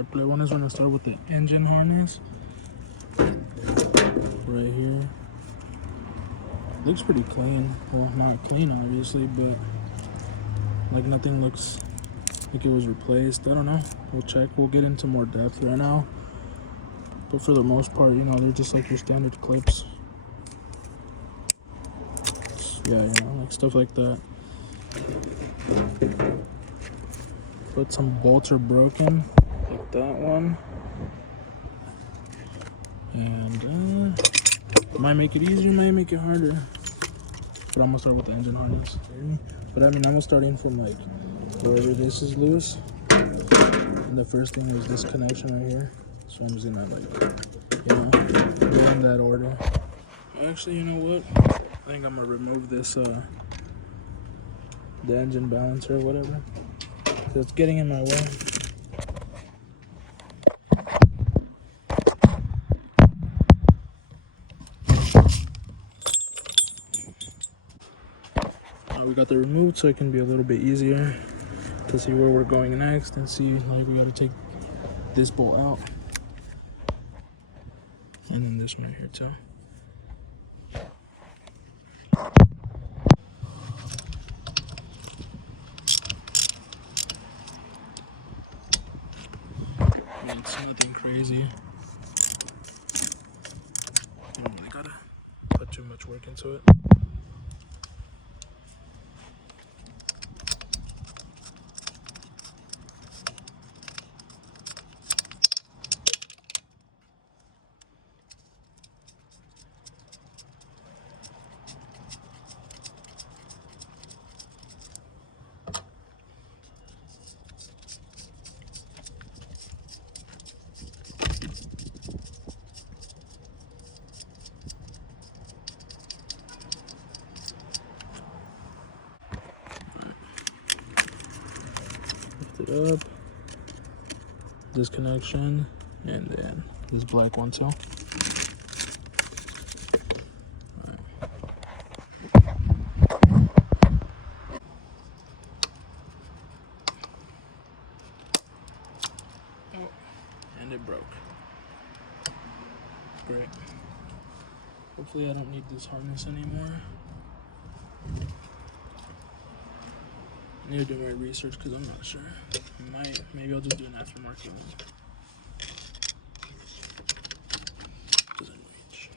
Our plate one is going to start with the engine harness right here. Looks pretty clean. Well, not clean obviously, but like nothing looks like it was replaced. I don't know. We'll check. We'll get into more depth right now. But for the most part, you know, they're just like your standard clips. Yeah, you know, like stuff like that. But some bolts are broken, like that one. And might make it easier, might make it harder. But I'm gonna start with the engine harness. But I mean, I'm starting from like wherever this is loose. And the first thing is this connection right here. So I'm just gonna like, you know, go in that order. Actually, you know what? I think I'm gonna remove this, the engine balancer or whatever. It's getting in my way. We got that removed so it can be a little bit easier to see where we're going next and see, like, we gotta take this bolt out. And then this one right here too. I mean, it's nothing crazy. You don't really gotta put too much work into it. Lift it up. This connection, and then this black one too. And it broke. Great. Hopefully I don't need this harness anymore. I need to do my research because I'm not sure. Maybe I'll just do an aftermarket one. Doesn't reach.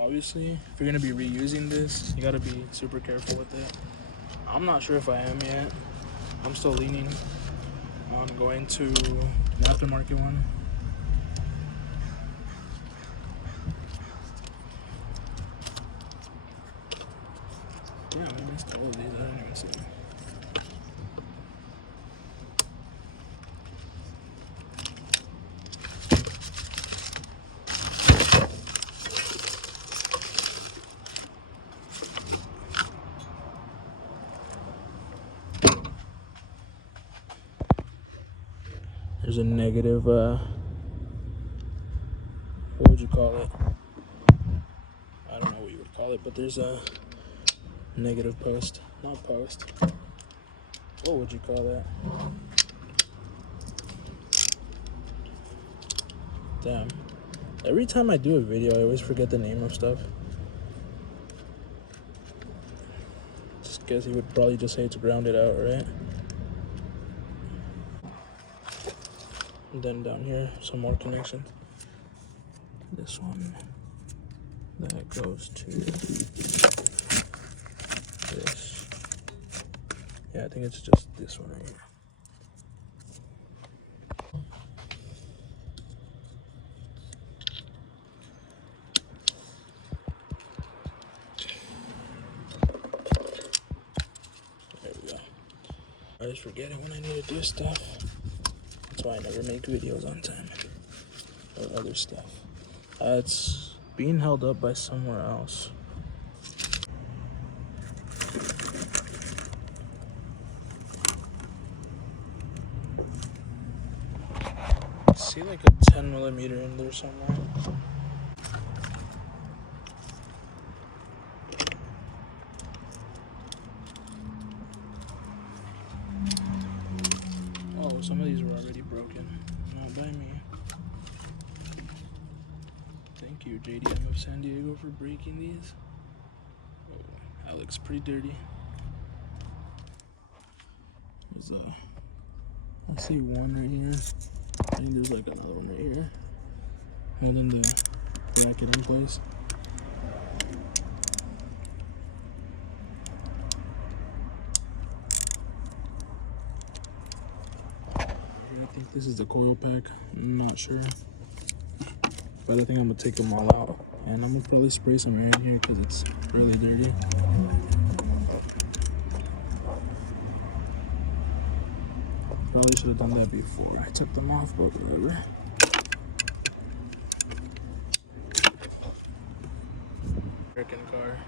Obviously, if you're gonna be reusing this, you gotta be super careful with it. I'm not sure if I am yet. I'm still leaning on going to an aftermarket one. Yeah, I missed all of these. I didn't even see them. There's a negative, what would you call it? I don't know what you would call it, but there's a negative post. Not post. What would you call that? Damn. Every time I do a video, I always forget the name of stuff. Just guess he would probably just say it's grounded out, right? And then down here, some more connections. This one, that goes to this. Yeah, I think it's just this one right here. There we go. I always forget it when I need to do stuff. That's why I never make videos on time. Or other stuff. It's being held up by somewhere else. I see like a 10mm in there somewhere. some of these were already broken. Not by me. Thank you, JDM of San Diego, for breaking these. Oh, that looks pretty dirty. There's I see one right here. I think there's like another one right here. Holding the bracket in place. I think this is the coil pack. I'm not sure. But I think I'm gonna take them all out. And I'm gonna probably spray some air in here because it's really dirty. Probably should have done that before I took them off, but whatever. American car.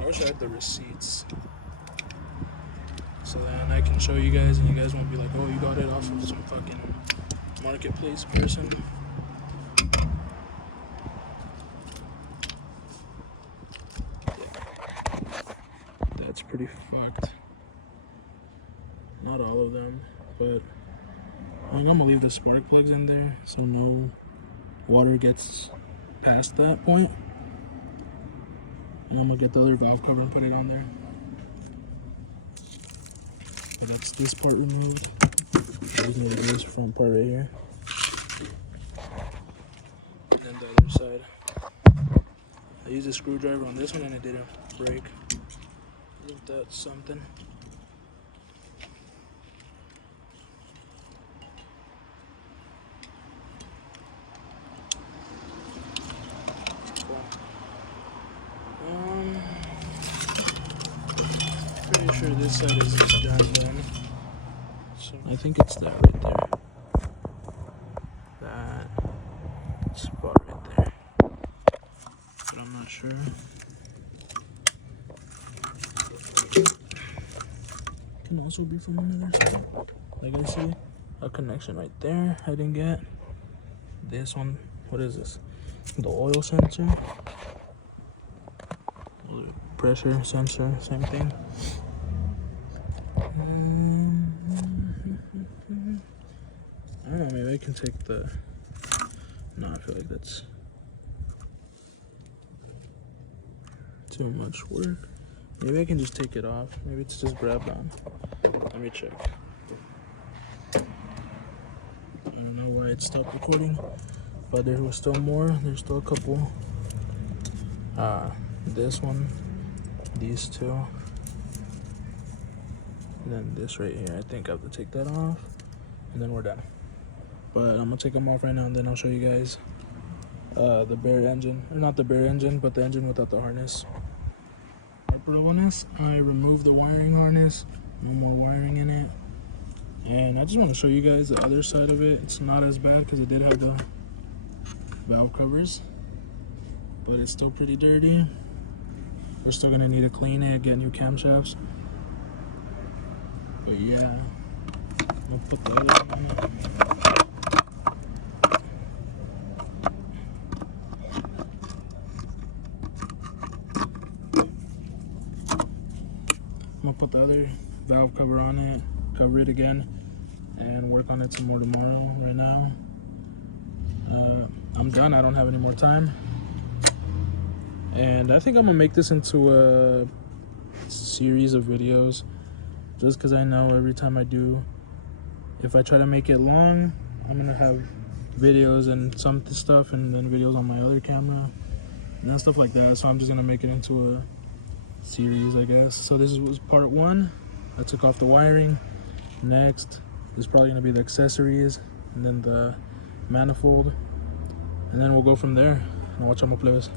I wish I had the receipts, so then I can show you guys and you guys won't be like, oh, you got it off of some fucking marketplace person. That's pretty fucked. Not all of them, but I'm gonna leave the spark plugs in there so no water gets past that point. And I'm gonna get the other valve cover and put it on there. But that's this part removed. I just need to do this front part right here. And then the other side. I used a screwdriver on this one and it didn't break. Isn't that something? Pretty sure this side is just done then. So I think it's that right there. That spot right there. But I'm not sure. Can also be from another side. Like I see a connection right there I didn't get. This one, what is this? The oil sensor. Pressure sensor, same thing. I don't know, maybe I can take the... No, I feel like that's too much work. Maybe I can just take it off. Maybe it's just grabbed on. Let me check. I don't know why it stopped recording, but there was still more. There's still a couple. This one, these two, and then this right here. I think I have to take that off, and then we're done. But I'm gonna take them off right now, and then I'll show you guys the bare engine, or not the bare engine, but the engine without the harness. I removed the wiring harness. No more wiring in it. And I just want to show you guys the other side of it. It's not as bad because it did have the valve covers, but it's still pretty dirty. We're still gonna need to clean it, get new camshafts. But yeah, I'll put the other one on. I'm gonna put the other valve cover on it, cover it again, and work on it some more tomorrow. Right now, I'm done. I don't have any more time. And I think I'm gonna make this into a series of videos, just because I know every time I do, if I try to make it long, I'm gonna have videos and some stuff, and then videos on my other camera and stuff like that. So I'm just gonna make it into a series, I guess. So this was part 1. I took off the wiring. Next is probably gonna be the accessories, and then the manifold, and then we'll go from there. And watch out, my plebes.